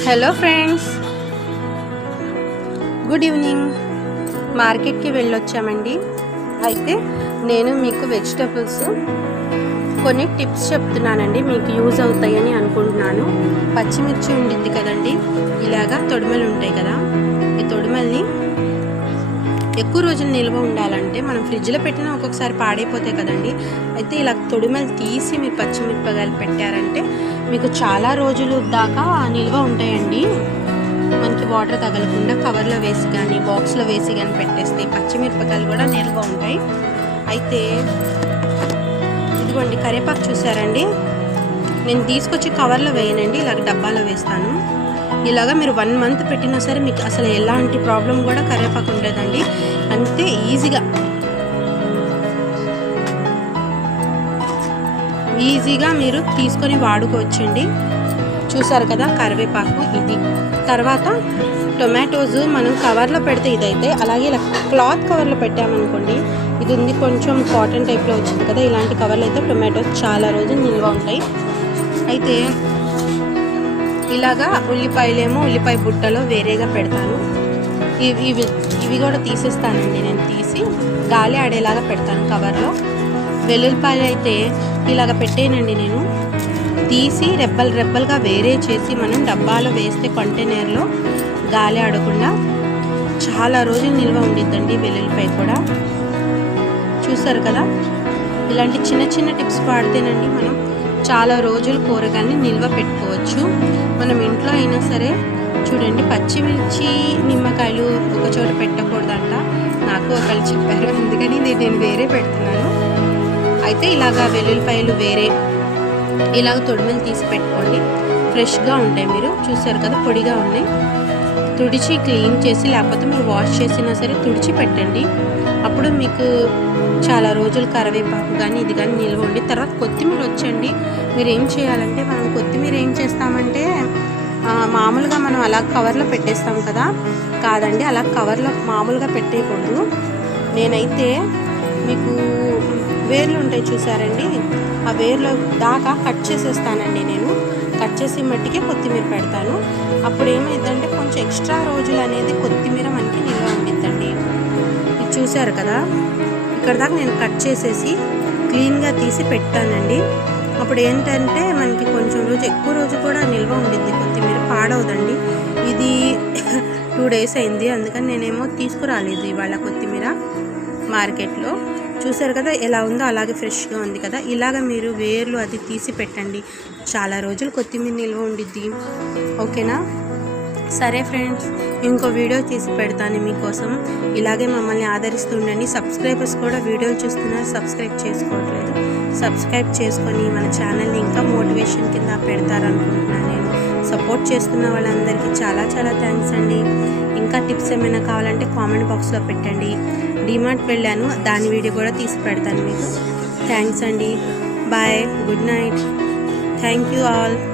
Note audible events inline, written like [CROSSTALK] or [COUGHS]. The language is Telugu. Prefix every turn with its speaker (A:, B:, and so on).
A: హలో ఫ్రెండ్స్ గుడ్ ఈవినింగ్ మార్కెట్కి వెళ్ళొచ్చామండి. అయితే నేను మీకు వెజిటబుల్స్ కొన్ని టిప్స్ చెప్తున్నానండి. మీకు యూజ్ అవుతాయని అనుకుంటున్నాను. పచ్చిమిర్చి ఉండిద్ది కదండి. ఇలాగా తొడిమలు ఉంటాయి కదా. ఈ తొడిమల్ని ఎక్కువ రోజులు నిల్వ ఉండాలంటే మనం ఫ్రిడ్జ్లో పెట్టినా ఒక్కొక్కసారి పాడైపోతాయి కదండి. అయితే ఇలా తొడిమలు తీసి మీరు పచ్చిమిరపకాయలు పెట్టారంటే మీకు చాలా రోజులు దాకా నిల్వ ఉంటాయండి. మనకి వాటర్ తగలకుండా కవర్లో వేసి కానీ బాక్స్లో వేసి కానీ పెట్టేస్తే పచ్చిమిరపకాయలు కూడా నిల్వ ఉంటాయి. అయితే ఇదిగోండి కరివేపాకు చూసారండి? నేను తీసుకొచ్చి కవర్లో వేయనండి ఇలాగ డబ్బాలో వేస్తాను. ఇలాగా మీరు వన్ మంత్ పెట్టినా సరే మీకు అసలు ఎలాంటి ప్రాబ్లం కూడా కరివేపాకు ఉండదండి. అంతే ఈజీగా ఈజీగా మీరు తీసుకొని వాడుకోవచ్చండి. చూసారు కదా కరివేపాకు ఇది. తర్వాత టొమాటోస్ మనం కవర్లో పెడితే ఇదైతే అలాగే ఇలా క్లాత్ కవర్లో పెట్టామనుకోండి ఇది ఉంది కొంచెం కాటన్ టైప్లో వచ్చింది కదా ఇలాంటి కవర్లు అయితే టొమాటోస్ చాలా రోజులు నిల్వ ఉంటాయి. అయితే ఇలాగా ఉల్లిపాయలేమో ఉల్లిపాయ బుట్టలో వేరేగా పెడతాను. ఇవి ఇవి ఇవి కూడా తీసేస్తానండి నేను తీసి గాలి ఆడేలాగా పెడతాను కవర్లో. వెల్లుల్లిపాయలు అయితే ఇలాగ పెట్టేనండి నేను. తీసి రెబ్బలు రెబ్బలుగా వేరే చేసి మనం డబ్బాలో వేస్తే కంటైనర్లో గాలి ఆడకుండా చాలా రోజులు నిల్వ ఉండిద్దండి వెల్లుల్లిపాయ కూడా. చూసారు కదా? ఇలాంటి చిన్న చిన్న టిప్స్ వాడితేనండి మనం చాలా రోజులు కూరగాయలని నిల్వ పెట్టుకోవచ్చు. మనం ఇంట్లో అయినా సరే చూడండి పచ్చిమిర్చి నిమ్మకాయలు ఒక చోట పెట్టకూడదంట. నాకు ఒకళ్ళు చెప్పారు అందుకని ఇది నేను వేరే పెడుతున్నాను. అయితే ఇలాగా వెల్లుల్లిపాయలు వేరే ఇలాగ తొడిమలు తీసి పెట్టుకోండి. ఫ్రెష్గా ఉంటాయి మీరు. చూసారు కదా పొడిగా ఉన్నాయి. తుడిచి క్లీన్ చేసి లేకపోతే మీరు వాష్ చేసినా సరే తుడిచి పెట్టండి. అప్పుడు మీకు చాలా రోజులు కరివేపాకు కానీ ఇది కానీ నిల్వ ఉండి తర్వాత కొత్తిమీర వచ్చండి. మీరు ఏం చేయాలంటే మనం కొత్తిమీర ఏం చేస్తామంటే మామూలుగా మనం అలా కవర్లో పెట్టేస్తాం కదా. కాదండి అలా కవర్లో మామూలుగా పెట్టేయకూడదు. నేనైతే మీకు వేర్లు ఉంటాయి చూసారండి. ఆ వేర్లో దాకా కట్ చేసేస్తానండి నేను. కట్ చేసి మట్టికే కొత్తిమీర పెడతాను. అప్పుడు ఏమైందంటే కొంచెం ఎక్స్ట్రా రోజులు అనేది కొత్తిమీర మనకి నిల్వ ఉండిద్దండి. ఇది చూసారు కదా? ఇక్కడ దాకా నేను కట్ చేసేసి క్లీన్గా తీసి పెట్టానండి. అప్పుడు ఏంటంటే మనకి కొంచెం రోజు ఎక్కువ రోజు కూడా నిల్వ ఉండిద్ది కొత్తిమీర పాడవదండి. ఇది [COUGHS] టూ డేస్ అయింది అందుకని నేనేమో తీసుకురాలేదు ఇవాళ కొత్తిమీర మార్కెట్లో. చూసారు కదా ఎలా ఉందో అలాగే ఫ్రెష్గా ఉంది కదా? ఇలాగ మీరు వేర్లు అది తీసి పెట్టండి. చాలా రోజులు కొత్తిమీర నిల్వ ఉండిద్ది. ఓకేనా? సరే ఫ్రెండ్స్ ఇంకో వీడియో తీసి పెడతాను మీకోసం. ఇలాగే మమ్మల్ని ఆదరిస్తుండండి. సబ్స్క్రైబర్స్ కూడా వీడియోలు చూస్తున్నారు సబ్స్క్రైబ్ చేసుకోవట్లేదు. సబ్స్క్రైబ్ చేసుకొని మన ఛానల్ని ఇంకా మోటివేషన్ కింద పెడతారనుకుంటున్నాను నేను. సపోర్ట్ చేస్తున్న వాళ్ళందరికీ చాలా చాలా థ్యాంక్స్ అండి. ఇంకా టిప్స్ ఏమైనా కావాలంటే కామెంట్ బాక్స్లో పెట్టండి. డిమార్ట్ వెళ్ళాను దాని వీడియో కూడా తీసి పెడతాను మీకు. థ్యాంక్స్ అండి. Bye good night. Thank you all.